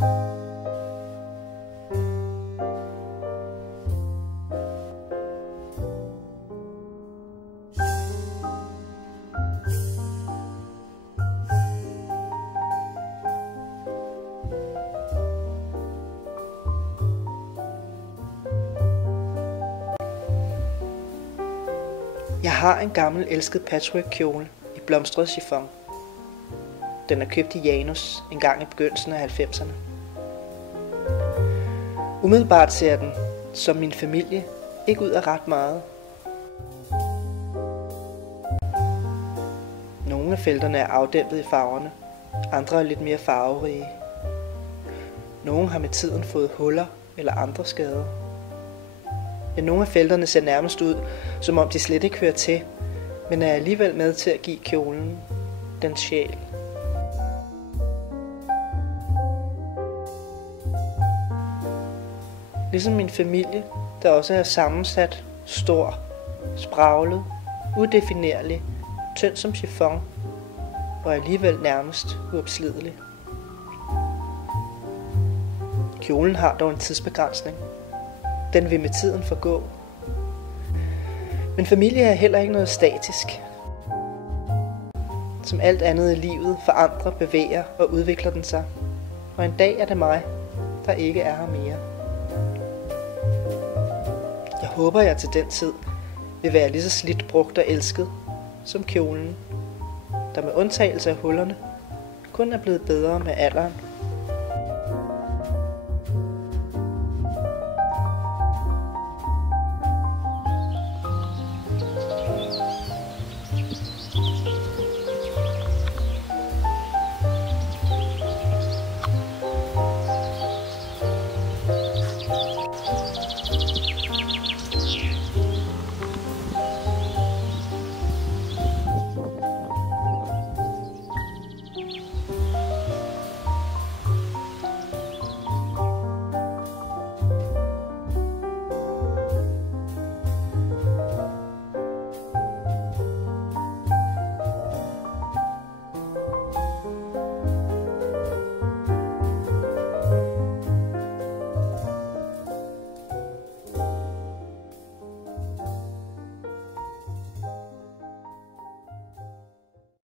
Jeg har en gammel elsket patchwork-kjole i blomstret chiffon. Den er købt i Janus en gang i begyndelsen af 90'erne. Umiddelbart ser den, som min familie, ikke ud af ret meget. Nogle af felterne er afdæmpet i farverne, andre er lidt mere farverige. Nogle har med tiden fået huller eller andre skader. Ja, nogle af felterne ser nærmest ud, som om de slet ikke hører til, men er alligevel med til at give kjolen den sjæl. Ligesom min familie, der også er sammensat, stor, spraglet, udefinerlig, tynd som chiffon og alligevel nærmest uopslidelig. Kjolen har dog en tidsbegrænsning. Den vil med tiden forgå. Men familie er heller ikke noget statisk. Som alt andet i livet forandrer, bevæger og udvikler den sig. Og en dag er det mig, der ikke er her mere. Jeg håber, jeg til den tid vil være lige så slidt, brugt og elsket som kjolen, der med undtagelse af hullerne kun er blevet bedre med alderen.